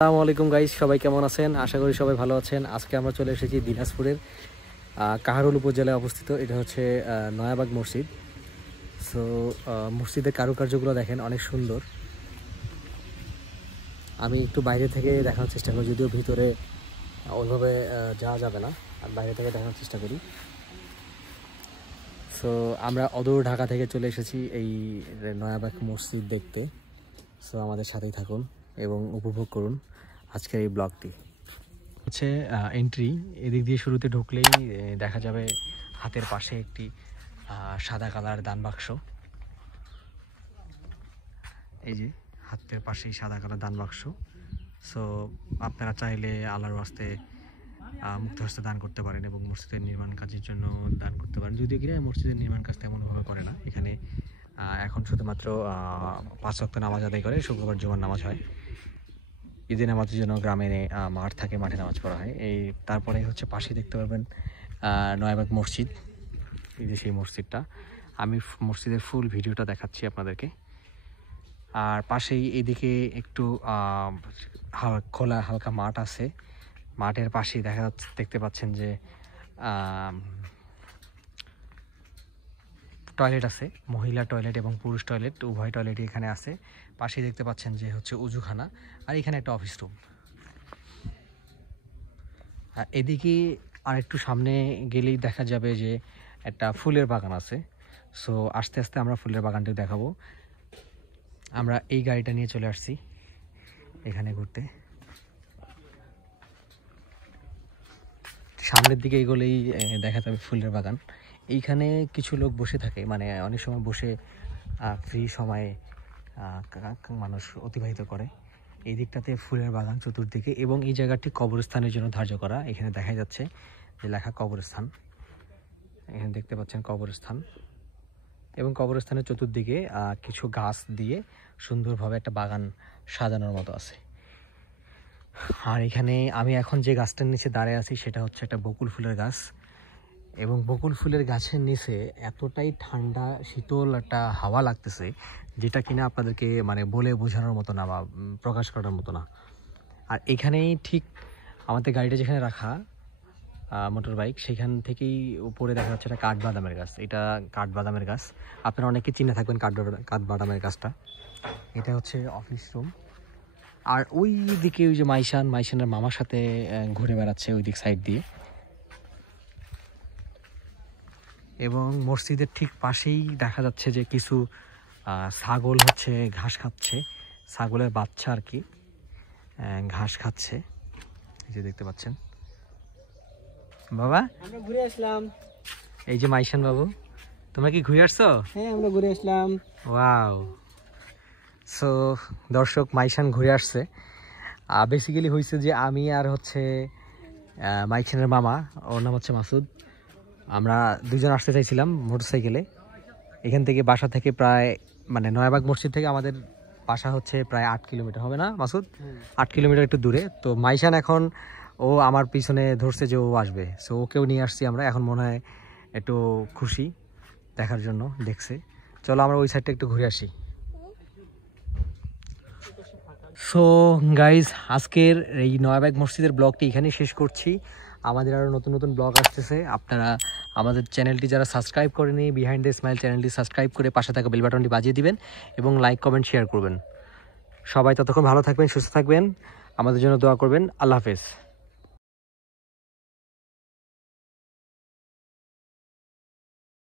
আসসালামু আলাইকুম গাইস, সবাই কেমন আছেন? আশা করি সবাই ভালো আছেন। আজকে আমরা চলে এসেছি দিনাজপুরের কাহারোল উপজেলায় অবস্থিত। এটা হচ্ছে নয়াবাগ মসজিদ। সো মসজিদের কারুকার্যগুলো দেখেন, অনেক সুন্দর। আমি একটু বাইরে থেকে দেখানোর চেষ্টা করি, যদিও ভিতরে ওইভাবে যাওয়া যাবে না, আর বাইরে থেকে দেখানোর চেষ্টা করি। সো আমরা অদূর ঢাকা থেকে চলে এসেছি এই নয়াবাগ মসজিদ দেখতে। সো আমাদের সাথেই থাকুন এবং উপভোগ করুন আজকের এই ব্লগটি। হচ্ছে এন্ট্রি, এদিক দিয়ে শুরুতে ঢুকলেই দেখা যাবে হাতের পাশে একটি সাদা কালার দান বাক্স। এই যে হাতের পাশেই সাদা কালার দান বাক্স। সো আপনারা চাইলে আল্লাহর ওয়াস্তে মুক্ত হস্তে দান করতে পারেন এবং মসজিদের নির্মাণ কাজের জন্য দান করতে পারেন। যদিও কিনা মসজিদের নির্মাণ কাজ তেমনভাবে করে না এখানে। এখন শুধুমাত্র 5 ওয়াক্ত নামাজ আদায় করে, শুক্রবার জুমার নামাজ হয়। ঈদের নামাজের জন্য গ্রামে মাঠ থাকে, মাঠে নামাজ পড়া হয়। এই তারপরে হচ্ছে পাশে দেখতে পারবেন নয়াবাগ মসজিদ। এই যে সেই মসজিদটা, আমি মসজিদের ফুল ভিডিওটা দেখাচ্ছি আপনাদেরকে। আর পাশেই এদিকে একটু খোলা হালকা মাঠ আছে। মাঠের পাশেই দেখতে পাচ্ছেন যে টয়লেট আছে, মহিলা টয়লেট এবং পুরুষ টয়লেট, উভয় টয়লেটই এখানে আছে। পাশেই দেখতে পাচ্ছেন যে হচ্ছে উজুখানা, আর এখানে একটা অফিস রুম। এদিকে আর একটু সামনে গেলেই দেখা যাবে যে একটা ফুলের বাগান আছে। সো আস্তে আস্তে আমরা ফুলের বাগানটি দেখাবো। আমরা এই গাড়িটা নিয়ে চলে আসছি এখানে ঘুরতে। সামনের দিকে এগোলেই দেখা যাবে ফুলের বাগান। এইখানে কিছু লোক বসে থাকে, মানে অনেক সময় বসে ফ্রি সময়ে মানুষ অতিবাহিত করে। এই দিকটাতে ফুলের বাগান চতুর্দিকে, এবং এই জায়গাটি কবরস্থানের জন্য ধার্য করা। এখানে দেখা যাচ্ছে যে লেখা কবরস্থান, এখানে দেখতে পাচ্ছেন কবরস্থান। এবং কবরস্থানের চতুর্দিকে কিছু গাছ দিয়ে সুন্দরভাবে একটা বাগান সাজানোর মতো আছে। আর এখানে আমি এখন যে গাছটার নিচে দাঁড়িয়ে আছি সেটা হচ্ছে একটা বকুল ফুলের গাছ, এবং বকুল ফুলের গাছের নিচে এতটাই ঠান্ডা শীতল একটা হাওয়া লাগতেছে, যেটা কিনা আপনাদেরকে মানে বলে বোঝানোর মতো না বা প্রকাশ করার মতো না। আর এখানেই ঠিক আমাদের গাড়িটা যেখানে রাখা মোটর বাইক, সেখান থেকেই উপরে দেখা যাচ্ছে একটা কাঠবাদামের গাছ। এটা কাঠবাদামের গাছ, আপনারা অনেকে চিনে থাকবেন কাঠবাদামের গাছটা। এটা হচ্ছে অফিস রুম। আর ওই দিকে ওই যে মাইশানের মামার সাথে ঘুরে বেড়াচ্ছে ওই দিক সাইড দিয়ে। এবং মসজিদের ঠিক পাশেই দেখা যাচ্ছে যে কিছু ছাগল হচ্ছে ঘাস খাচ্ছে, ছাগলের বাচ্চা আর কি ঘাস খাচ্ছে। এই যে দেখতে পাচ্ছেন। বাবা, আমরা ঘুরে আসলাম। এই যে মাইশান বাবু, তোমরা কি ঘুরে আসছো? হ্যাঁ, আমরা ঘুরে আসলাম। ওয়াও। সো দর্শক, মাইশান ঘুরে আসছে। বেসিক্যালি হয়েছে যে আমি আর হচ্ছে মাইশানের মামা, ওর নাম হচ্ছে মাসুদ, আমরা দুজন আসতে চাইছিলাম মোটরসাইকেলে। এখান থেকে বাসা থেকে প্রায় মানে নয়াবাগ মসজিদ থেকে আমাদের বাসা হচ্ছে প্রায় 8 কিলোমিটার হবে না মাসুদ? 8 কিলোমিটার একটু দূরে। তো মাইশান এখন ও আমার পিছনে ধরছে যে ও আসবে, সো ওকেও নিয়ে আসছি আমরা। এখন মনে হয় একটু খুশি দেখার জন্য, দেখছে। চলো আমরা ওই সাইডটা একটু ঘুরে আসি। সো গাইজ, আজকের এই নয়াবাগ মসজিদের ব্লগটি এখানেই শেষ করছি। আমাদের আরও নতুন নতুন ব্লগ আসতেছে। আপনারা আমাদের চ্যানেলটি যারা সাবস্ক্রাইব করেনি, বিহাইন্ড দ্য স্মাইল চ্যানেলটি সাবস্ক্রাইব করে পাশে থাকা বেল বাটনটি বাজিয়ে দিবেন এবং লাইক কমেন্ট শেয়ার করবেন। সবাই ততক্ষণ ভালো থাকবেন, সুস্থ থাকবেন, আমাদের জন্য দোয়া করবেন। আল্লাহ হাফেজ।